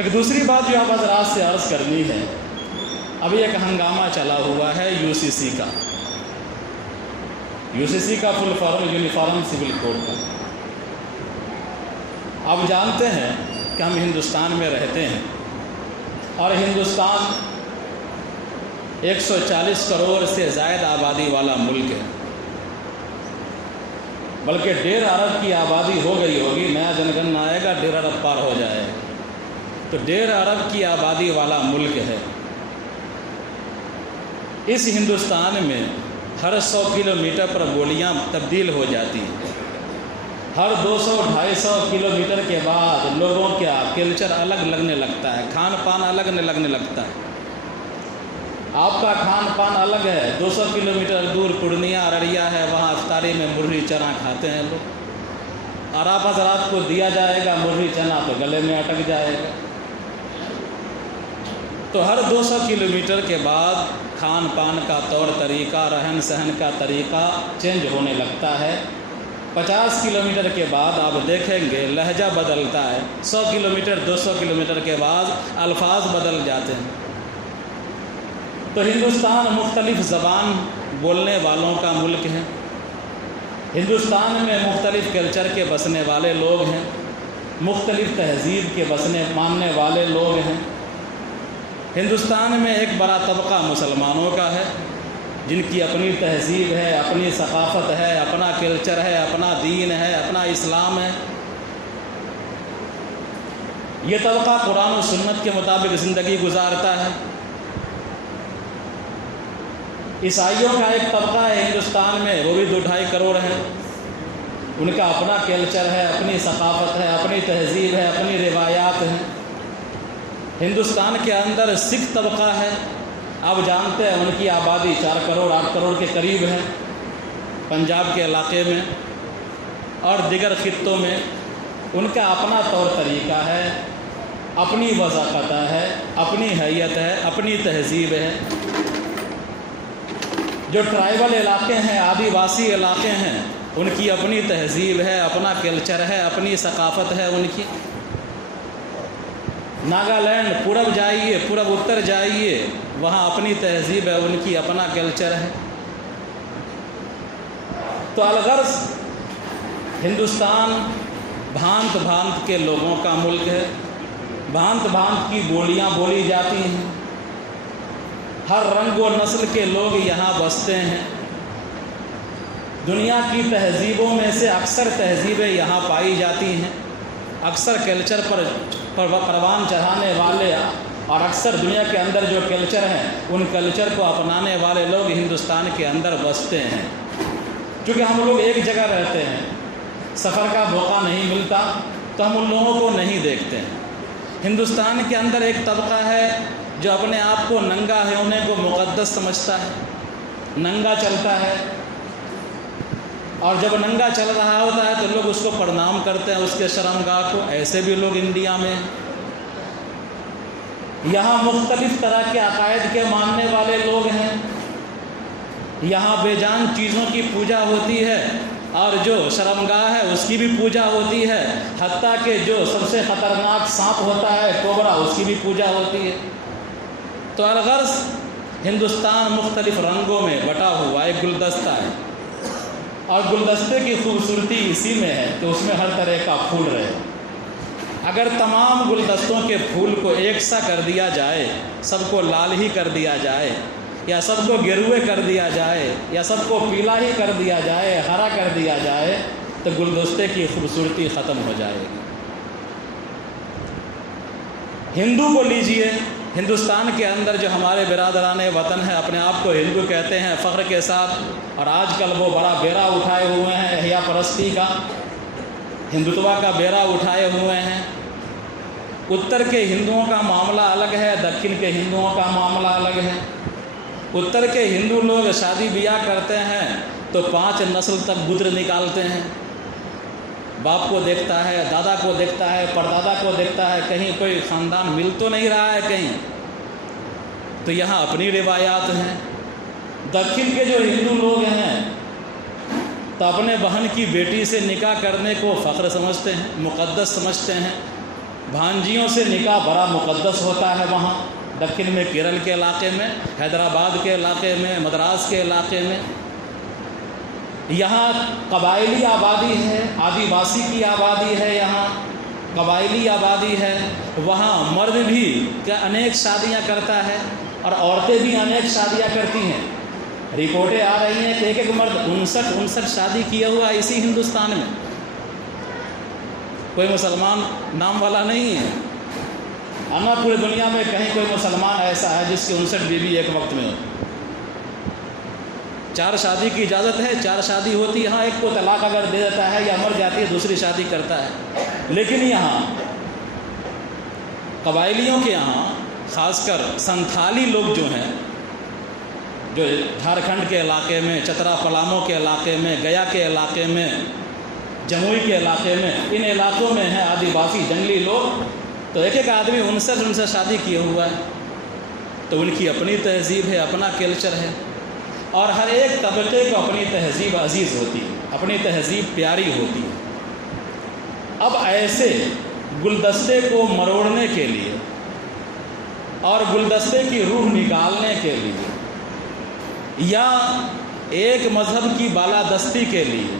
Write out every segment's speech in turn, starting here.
ایک دوسری بات جو آپ حضرات سے عرض کرنی ہے، ابھی ایک ہنگامہ چلا ہوا ہے یو سی سی کا full form uniform civil code کا۔ آپ جانتے ہیں کہ ہم ہندوستان میں رہتے ہیں اور ہندوستان 140 کروڑ سے زائد آبادی والا ملک ہے، بلکہ 1.5 ارب کی آبادی ہو گئی ہوگی، نیا جن گننا آئے گا 1.5 ارب پار ہو جائے گا، تو 1.5 ارب کی آبادی والا ملک ہے۔ اس ہندوستان میں ہر 100 کلومیٹر پر بولیاں تبدیل ہو جاتی ہیں، ہر 200-250 کلومیٹر کے بعد لوگوں کا کلچر الگ لگنے لگتا ہے، کھان پان الگ لگنے لگتا ہے۔ آپ کا کھان پان الگ ہے، 200 کلومیٹر دور پورنیہ ارریا ہے، وہاں افطاری میں مرغی چنا کھاتے ہیں لوگ، اور آپ حضرات کو دیا جائے گا مرغی چنا تو گلے میں اٹک جائے گا۔ تو ہر 200 کلومیٹر کے بعد کھان پان کا طور طریقہ، رہن سہن کا طریقہ چینج ہونے لگتا ہے۔ 50 کلومیٹر کے بعد آپ دیکھیں گے لہجہ بدلتا ہے، 100 کلومیٹر 200 کلومیٹر کے بعد الفاظ بدل جاتے ہیں۔ تو ہندوستان مختلف زبان بولنے والوں کا ملک ہے، ہندوستان میں مختلف کلچر کے بسنے والے لوگ ہیں، مختلف تہذیب کے ماننے والے لوگ ہیں۔ ہندوستان میں ایک بڑا طبقہ مسلمانوں کا ہے، جن کی اپنی تہذیب ہے، اپنی ثقافت ہے، اپنا کلچر ہے، اپنا دین ہے، اپنا اسلام ہے۔ یہ طبقہ قرآن و سنت کے مطابق زندگی گزارتا ہے۔ عیسائیوں کا ایک طبقہ ہے ہندوستان میں، وہ بھی 2-2.5 کروڑ ہیں، ان کا اپنا کلچر ہے، اپنی ثقافت ہے، اپنی تہذیب ہے، اپنی روایات ہیں۔ ہندوستان کے اندر سکھ طبقہ ہے، آپ جانتے ہیں ان کی آبادی 4 کروڑ 8 کروڑ کے قریب ہے، پنجاب کے علاقے میں اور دیگر خطوں میں۔ ان کا اپنا طور طریقہ ہے، اپنی وضاقت ہے، اپنی حیت ہے، اپنی تہذیب ہے۔ جو ٹرائبل علاقے ہیں، آدیواسی علاقے ہیں، ان کی اپنی تہذیب ہے، اپنا کلچر ہے، اپنی ثقافت ہے ان کی۔ ناگالینڈ پورب جائیے، پورب اتر جائیے، وہاں اپنی تہذیب ہے، ان کی اپنا کلچر ہے۔ تو الغرض ہندوستان بھانت بھانت کے لوگوں کا ملک ہے، بھانت بھانت کی بولیاں بولی جاتی ہیں، ہر رنگ و نسل کے لوگ یہاں بستے ہیں۔ دنیا کی تہذیبوں میں سے اکثر تہذیبیں یہاں پائی جاتی ہیں، اکثر کلچر پر پروان چڑھانے والے اور اکثر دنیا کے اندر جو کلچر ہیں ان کلچر کو اپنانے والے لوگ ہندوستان کے اندر بستے ہیں۔ چونکہ ہم لوگ ایک جگہ رہتے ہیں، سفر کا موقع نہیں ملتا تو ہم ان لوگوں کو نہیں دیکھتے ہیں۔ ہندوستان کے اندر ایک طبقہ ہے جو اپنے آپ کو ننگا ہونے کو مقدس سمجھتا ہے، ننگا چلتا ہے، اور جب ننگا چل رہا ہوتا ہے تو لوگ اس کو پرنام کرتے ہیں، اس کے شرمگاہ کو۔ ایسے بھی لوگ انڈیا میں ہیں۔ یہاں مختلف طرح کے عقائد کے ماننے والے لوگ ہیں، یہاں بے جان چیزوں کی پوجا ہوتی ہے، اور جو شرمگاہ ہے اس کی بھی پوجا ہوتی ہے، حتیٰ کہ جو سب سے خطرناک سانپ ہوتا ہے کوبرا، اس کی بھی پوجا ہوتی ہے۔ تو الغرض ہندوستان مختلف رنگوں میں بٹا ہوا ایک گلدستہ ہے، اور گلدستے کی خوبصورتی اسی میں ہے کہ اس میں ہر طرح کا پھول رہے۔ اگر تمام گلدستوں کے پھول کو ایک سا کر دیا جائے، سب کو لال ہی کر دیا جائے، یا سب کو گیروے کر دیا جائے، یا سب کو پیلا ہی کر دیا جائے، ہرا کر دیا جائے، تو گلدستے کی خوبصورتی ختم ہو جائے گی۔ ہندو کو لیجئے، ہندوستان کے اندر جو ہمارے برادران وطن ہیں اپنے آپ کو ہندو کہتے ہیں فخر کے ساتھ، اور آج کل وہ بڑا بیڑا اٹھائے ہوئے ہیں احیا پرستی کا، ہندوتوا کا بیڑا اٹھائے ہوئے ہیں۔ اتر کے ہندوؤں کا معاملہ الگ ہے، دکن کے ہندوؤں کا معاملہ الگ ہے۔ اتر کے ہندو لوگ شادی بیاہ کرتے ہیں تو 5 نسل تک گودر نکالتے ہیں، باپ کو دیکھتا ہے، دادا کو دیکھتا ہے، پردادا کو دیکھتا ہے، کہیں کوئی خاندان مل تو نہیں رہا ہے کہیں۔ تو یہاں اپنی روایات ہیں۔ دکن کے جو ہندو لوگ ہیں تو اپنے بہن کی بیٹی سے نکاح کرنے کو فخر سمجھتے ہیں، مقدس سمجھتے ہیں، بھانجیوں سے نکاح بڑا مقدس ہوتا ہے وہاں دکن میں، کیرل کے علاقے میں، حیدرآباد کے علاقے میں، مدراس کے علاقے میں۔ یہاں قبائلی آبادی ہے، آدیواسی کی آبادی ہے، یہاں قبائلی آبادی ہے۔ وہاں مرد بھی انیک شادیاں کرتا ہے اور عورتیں بھی انیک شادیاں کرتی ہیں۔ رپورٹیں آ رہی ہیں کہ ایک ایک مرد 59 شادی کیا ہوا اسی ہندوستان میں۔ کوئی مسلمان نام والا نہیں ہے، اما پوری دنیا میں کہیں کوئی مسلمان ایسا ہے جس کی 59 بیوی ایک وقت میں ہو۔ 4 شادی کی اجازت ہے، 4 شادی ہوتی ہے، ہاں ایک کو طلاق اگر دے دیتا ہے یا مر جاتی ہے دوسری شادی کرتا ہے۔ لیکن یہاں قبائلیوں کے یہاں خاص کر سنتھالی لوگ جو ہیں، جو جھارکھنڈ کے علاقے میں، چترا پلامو کے علاقے میں، گیا کے علاقے میں، جموئی کے علاقے میں، ان علاقوں میں ہیں آدیواسی جنگلی لوگ، تو ایک ایک آدمی 59 شادی کیا ہوا ہے۔ تو ان کی اپنی تہذیب ہے، اپنا کلچر ہے، اور ہر ایک طبقے کو اپنی تہذیب عزیز ہوتی ہے، اپنی تہذیب پیاری ہوتی ہے۔ اب ایسے گلدستے کو مروڑنے کے لیے اور گلدستے کی روح نکالنے کے لیے یا ایک مذہب کی بالادستی کے لیے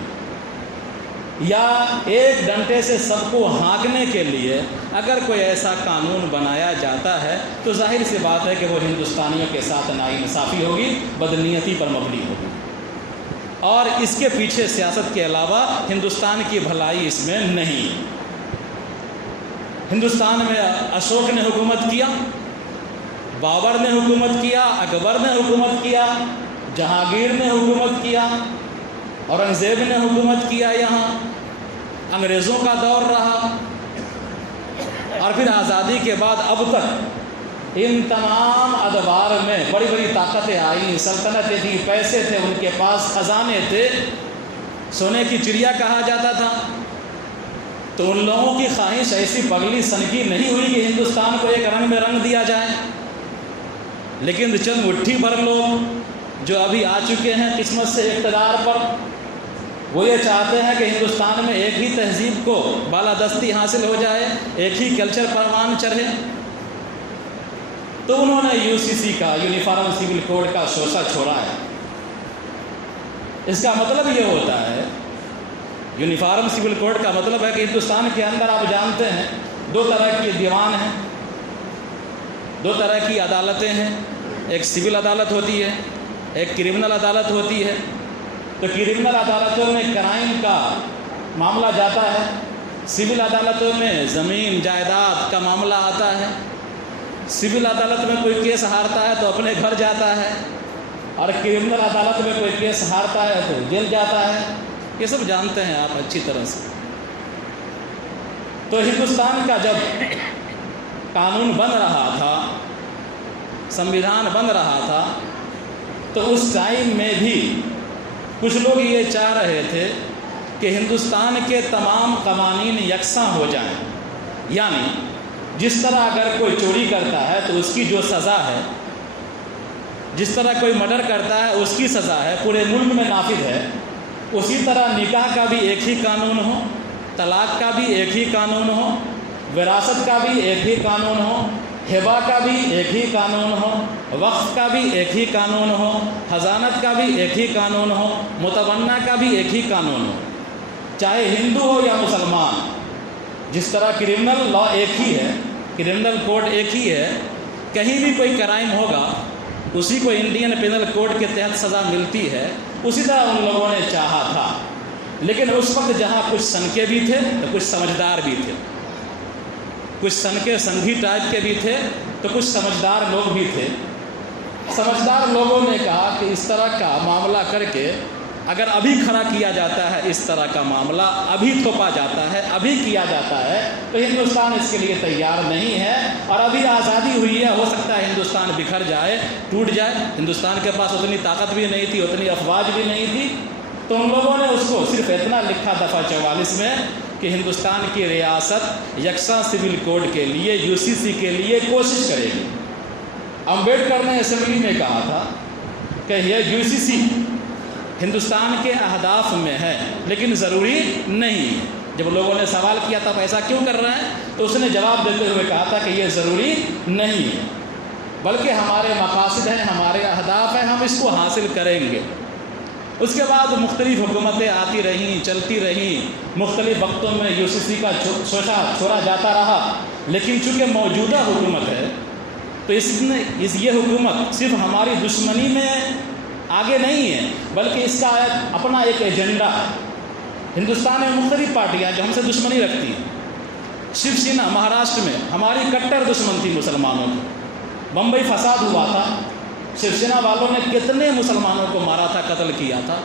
یا ایک ڈنڈے سے سب کو ہانکنے کے لیے اگر کوئی ایسا قانون بنایا جاتا ہے تو ظاہر سی بات ہے کہ وہ ہندوستانیوں کے ساتھ ناانصافی ہوگی، بدنیتی پر مبنی ہوگی، اور اس کے پیچھے سیاست کے علاوہ ہندوستان کی بھلائی اس میں نہیں۔ ہندوستان میں اشوک نے حکومت کیا، بابر نے حکومت کیا، اکبر نے حکومت کیا، جہانگیر نے حکومت کیا، اورنگزیب نے حکومت کیا، یہاں انگریزوں کا دور رہا، اور پھر آزادی کے بعد اب تک ان تمام ادوار میں بڑی بڑی طاقتیں آئیں، سلطنتیں تھیں، پیسے تھے ان کے پاس، خزانے تھے، سونے کی چڑیا کہا جاتا تھا۔ تو ان لوگوں کی خواہش ایسی پگلی سنکی نہیں ہوئی کہ ہندوستان کو ایک رنگ میں رنگ دیا جائے، لیکن چند مٹھی بھر لوگ جو ابھی آ چکے ہیں قسمت سے اقتدار پر، وہ یہ چاہتے ہیں کہ ہندوستان میں ایک ہی تہذیب کو بالادستی حاصل ہو جائے، ایک ہی کلچر پروان چڑھے۔ تو انہوں نے UCC کا، یونیفارم سول کوڈ کا شوشہ چھوڑا ہے۔ اس کا مطلب یہ ہوتا ہے، یونیفارم سول کوڈ کا مطلب ہے کہ ہندوستان کے اندر آپ جانتے ہیں 2 طرح کی دیوان ہیں، 2 طرح کی عدالتیں ہیں، ایک سول عدالت ہوتی ہے، ایک کرمنل عدالت ہوتی ہے۔ تو کرمنل عدالتوں میں کرائم کا معاملہ جاتا ہے، سول عدالتوں میں زمین جائیداد کا معاملہ آتا ہے۔ سول عدالت میں کوئی کیس ہارتا ہے تو اپنے گھر جاتا ہے، اور کرمنل عدالت میں کوئی کیس ہارتا ہے تو جیل جاتا ہے۔ یہ سب جانتے ہیں آپ اچھی طرح سے۔ تو ہندوستان کا جب قانون بن رہا تھا، سمویدھان بن رہا تھا، تو اس ٹائم میں بھی کچھ لوگ یہ چاہ رہے تھے کہ ہندوستان کے تمام قوانین یکساں ہو جائیں، یعنی جس طرح اگر کوئی چوری کرتا ہے تو اس کی جو سزا ہے، جس طرح کوئی مرڈر کرتا ہے اس کی سزا ہے، پورے ملک میں نافذ ہے، اسی طرح نکاح کا بھی ایک ہی قانون ہو، طلاق کا بھی ایک ہی قانون ہو، وراثت کا بھی ایک ہی قانون ہو، ہبہ کا بھی ایک ہی قانون ہو، وقف کا بھی ایک ہی قانون ہو، حضانت کا بھی ایک ہی قانون ہو، متبنہ کا بھی ایک ہی قانون ہو، چاہے ہندو ہو یا مسلمان۔ جس طرح کرمنل لا ایک ہی ہے، کرمنل کوڈ ایک ہی ہے، کہیں بھی کوئی کرائم ہوگا اسی کو انڈین پینل کوڈ کے تحت سزا ملتی ہے، اسی طرح ان لوگوں نے چاہا تھا۔ لیکن اس وقت جہاں کچھ سنکے بھی تھے تو کچھ سمجھدار بھی تھے، کچھ سنکے سنگھی ٹائپ کے بھی تھے تو کچھ سمجھدار لوگ بھی تھے۔ سمجھدار لوگوں نے کہا کہ اس طرح کا معاملہ کر کے اگر ابھی کھڑا کیا جاتا ہے، اس طرح کا معاملہ ابھی تھوپا جاتا ہے، ابھی کیا جاتا ہے، تو ہندوستان اس کے لیے تیار نہیں ہے، اور ابھی آزادی ہوئی ہے، ہو سکتا ہے ہندوستان بکھر جائے، ٹوٹ جائے۔ ہندوستان کے پاس اتنی طاقت بھی نہیں تھی، اتنی افواج بھی نہیں تھی، تو ان لوگوں نے اس کو صرف اتنا لکھا دفعہ 44 میں کہ ہندوستان کی ریاست یکساں سول کوڈ کے لیے، UCC کے لیے کوشش کرے گی۔ امبیڈکر نے اسمبلی میں کہا تھا کہ یہ UCC ہندوستان کے اہداف میں ہے لیکن ضروری نہیں ہے۔ جب لوگوں نے سوال کیا تھا ایسا کیوں کر رہے ہیں، تو اس نے جواب دیتے ہوئے کہا تھا کہ یہ ضروری نہیں ہے، بلکہ ہمارے مقاصد ہیں، ہمارے اہداف ہیں، ہم اس کو حاصل کریں گے۔ اس کے بعد مختلف حکومتیں آتی رہیں، چلتی رہیں، مختلف وقتوں میں UCC کا شوشہ چھوڑا جاتا رہا، لیکن چونکہ موجودہ حکومت ہے تو یہ حکومت صرف ہماری دشمنی میں آگے نہیں ہے، بلکہ اس کا اپنا ایک ایجنڈا ہے۔ ہندوستان میں مختلف پارٹیاں جو ہم سے دشمنی رکھتی ہیں، شیو سینا مہاراشٹر میں ہماری کٹر دشمن تھی مسلمانوں کی، بمبئی فساد ہوا تھا، شیو سینا والوں نے کتنے مسلمانوں کو مارا تھا، قتل کیا تھا،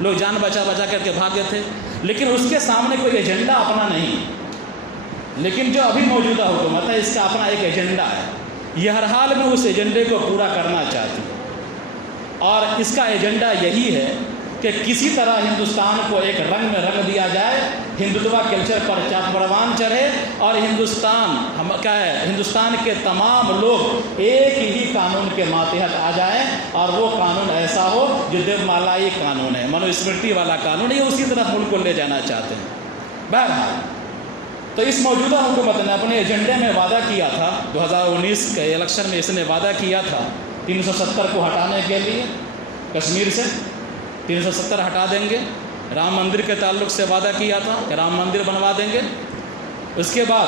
لوگ جان بچا کر کے بھاگے تھے، لیکن اس کے سامنے کوئی ایجنڈا اپنا نہیں۔ لیکن جو ابھی موجودہ حکومت ہے اس کا اپنا ایک ایجنڈا ہے، یہ ہر حال میں اس ایجنڈے کو پورا کرنا چاہتی ہے، اور اس کا ایجنڈا یہی ہے کہ کسی طرح ہندوستان کو ایک رنگ میں رنگ دیا جائے، ہندوتوا کلچر پر چاک پروان چڑھے، اور ہندوستان کے تمام لوگ ایک ہی قانون کے ماتحت آ جائیں، اور وہ قانون ایسا ہو جو دیومالائی قانون ہے، منو اسمرتی والا قانون ہے، یہ اسی طرح ملک کو لے جانا چاہتے ہیں۔ بہرحال تو اس موجودہ حکومت نے اپنے ایجنڈے میں وعدہ کیا تھا، 2019 کے الیکشن میں اس نے وعدہ کیا تھا 370 کو ہٹانے کے لیے، کشمیر سے 370 ہٹا دیں گے، رام مندر کے تعلق سے وعدہ کیا تھا کہ رام مندر بنوا دیں گے، اس کے بعد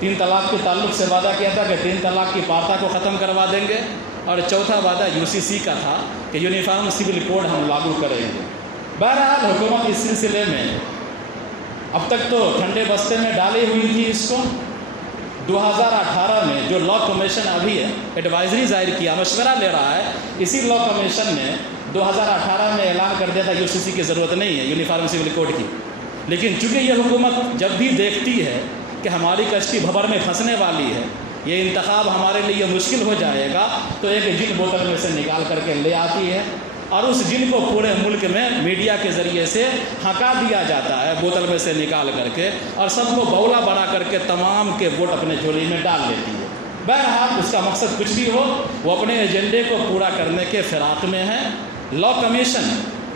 3 طلاق کے تعلق سے وعدہ کیا تھا کہ 3 طلاق کی پارتا کو ختم کروا دیں گے، اور چوتھا وعدہ UCC کا تھا کہ یونیفارم سول کوڈ ہم لاگو کریں گے۔ بہرحال حکومت اس سلسلے میں اب تک تو ٹھنڈے بستے میں ڈالی ہوئی تھی اس کو۔ 2018 میں جو لا کمیشن ابھی ہے ایڈوائزری ظاہر کیا، مشورہ لے رہا ہے، اسی لا کمیشن نے 2018 میں اعلان کر دیا تھا UCC کی ضرورت نہیں ہے یونیفارم سول کوڈ کی، لیکن چونکہ یہ حکومت جب بھی دیکھتی ہے کہ ہماری کشتی بھنور میں پھنسنے والی ہے، یہ انتخاب ہمارے لیے مشکل ہو جائے گا، تو ایک جن بوتل میں سے نکال کر کے لے آتی ہے، اور اس جن کو پورے ملک میں میڈیا کے ذریعے سے ہکا دیا جاتا ہے بوتل میں سے نکال کر کے، اور سب کو بولا بنا کر کے تمام کے ووٹ اپنے جھولی میں ڈال لیتی ہے۔ بہرحال اس کا مقصد کچھ بھی ہو، وہ اپنے ایجنڈے کو پورا کرنے کے فراق میں ہے۔ لا کمیشن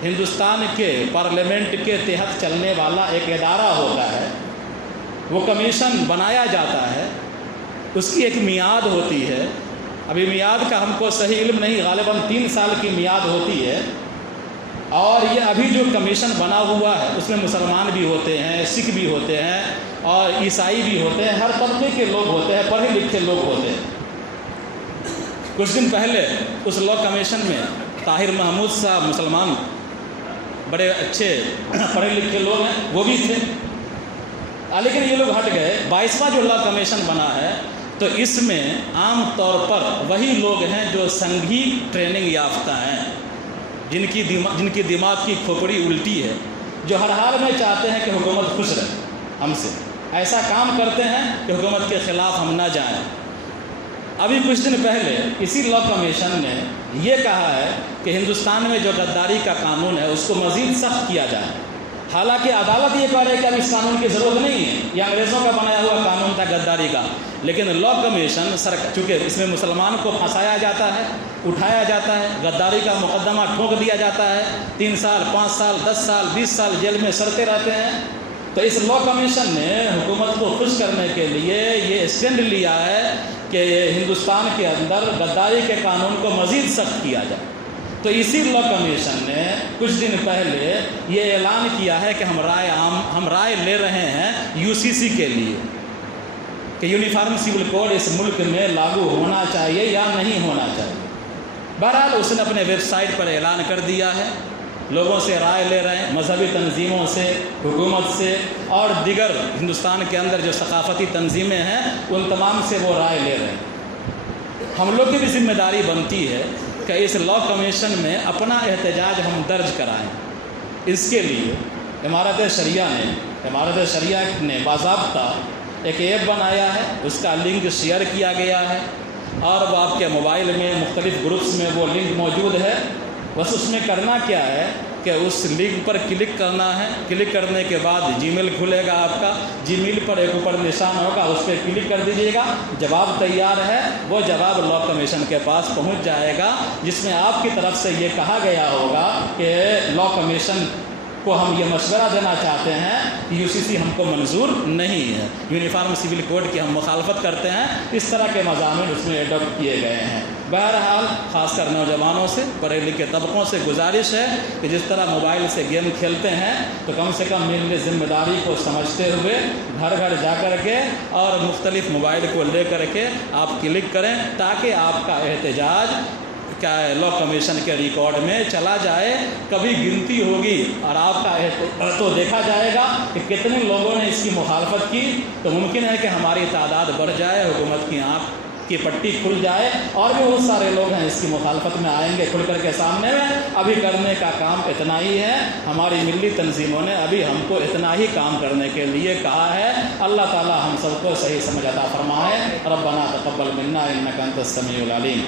ہندوستان کے پارلیمنٹ کے تحت چلنے والا ایک ادارہ ہوتا ہے، وہ کمیشن بنایا جاتا ہے، اس کی ایک میعاد ہوتی ہے، ابھی میعاد کا ہم کو صحیح علم نہیں، غالباً 3 سال کی میعاد ہوتی ہے، اور یہ ابھی جو کمیشن بنا ہوا ہے اس میں مسلمان بھی ہوتے ہیں، سکھ بھی ہوتے ہیں، اور عیسائی بھی ہوتے ہیں، ہر طبقے کے لوگ ہوتے ہیں، پڑھے لکھے لوگ ہوتے ہیں۔ کچھ دن پہلے اس لا کمیشن میں طاہر محمود صاحب مسلمان بڑے اچھے پڑھے لکھے لوگ ہیں، وہ بھی تھے، لیکن یہ لوگ ہٹ گئے۔ 22واں جو لا کمیشن بنا ہے تو اس میں عام طور پر وہی لوگ ہیں جو سنگھی ٹریننگ یافتہ ہیں، جن کی دماغ کی کھوپڑی الٹی ہے، جو ہر حال میں چاہتے ہیں کہ حکومت خوش رہے ہم سے، ایسا کام کرتے ہیں کہ حکومت کے خلاف ہم نہ جائیں۔ ابھی کچھ دن پہلے اسی لا کمیشن نے یہ کہا ہے کہ ہندوستان میں جو غداری کا قانون ہے اس کو مزید سخت کیا جائے، حالانکہ عدالت یہ کہہ رہی ہے کہ اب اس قانون کی ضرورت نہیں ہے، یہ انگریزوں کا بنایا ہوا قانون تھا غداری کا، لیکن لا کمیشن چونکہ اس میں مسلمان کو پھنسایا جاتا ہے، اٹھایا جاتا ہے، غداری کا مقدمہ ٹھونک دیا جاتا ہے، 3 سال 5 سال 10 سال 20 سال جیل میں سڑتے رہتے ہیں، تو اس لا کمیشن نے حکومت کو خوش کرنے کے لیے یہ اسٹینڈ لیا ہے کہ ہندوستان کے اندر غداری کے قانون کو مزید سخت کیا جائے۔ تو اسی لا کمیشن نے کچھ دن پہلے یہ اعلان کیا ہے کہ ہم رائے لے رہے ہیں UCC کے لیے کہ یونیفارم سول کوڈ اس ملک میں لاگو ہونا چاہیے یا نہیں ہونا چاہیے۔ بہرحال اس نے اپنے ویب سائٹ پر اعلان کر دیا ہے، لوگوں سے رائے لے رہے ہیں، مذہبی تنظیموں سے، حکومت سے، اور دیگر ہندوستان کے اندر جو ثقافتی تنظیمیں ہیں ان تمام سے وہ رائے لے رہے ہیں۔ ہم لوگ کی بھی ذمہ داری بنتی ہے کہ اس لا کمیشن میں اپنا احتجاج ہم درج کرائیں۔ اس کے لیے امارت شریعہ نے باضابطہ ایک ایپ بنایا ہے، اس کا لنک شیئر کیا گیا ہے، اور وہ آپ کے موبائل میں مختلف گروپس میں وہ لنک موجود ہے۔ بس اس میں کرنا کیا ہے کہ اس لنک پر کلک کرنا ہے، کلک کرنے کے بعد جی میل کھلے گا، آپ کا جی میل پر ایک اوپر نشان ہوگا، اس پہ کلک کر دیجیے گا، جواب تیار ہے، وہ جواب لا کمیشن کے پاس پہنچ جائے گا، جس میں آپ کی طرف سے یہ کہا گیا ہوگا کہ لا کمیشن کو ہم یہ مشورہ دینا چاہتے ہیں کہ UCC ہم کو منظور نہیں ہے، یونیفارم سول کوڈ کی ہم مخالفت کرتے ہیں، اس طرح کے مضامین اس میں ایڈاپٹ کیے گئے ہیں۔ بہرحال خاص کر نوجوانوں سے، پڑھے لکھے طبقوں سے گزارش ہے کہ جس طرح موبائل سے گیم کھیلتے ہیں تو کم سے کم اپنی ذمہ داری کو سمجھتے ہوئے گھر گھر جا کر کے اور مختلف موبائل کو لے کر کے آپ کلک کریں تاکہ آپ کا احتجاج کیا لا کمیشن کے ریکارڈ میں چلا جائے، کبھی گنتی ہوگی اور آپ کا تو دیکھا جائے گا کہ کتنے لوگوں نے اس کی مخالفت کی، تو ممکن ہے کہ ہماری تعداد بڑھ جائے، حکومت کی آنکھ کی پٹی کھل جائے اور بھی بہت سارے لوگ ہیں اس کی مخالفت میں آئیں گے کھل کر کے سامنے میں۔ ابھی کرنے کا کام اتنا ہی ہے، ہماری ملی تنظیموں نے ابھی ہم کو اتنا ہی کام کرنے کے لیے کہا ہے۔ اللہ تعالی ہم سب کو صحیح سمجھ عطا فرمائے۔ ربنا تقبل منا انک انت السمیع العلیم۔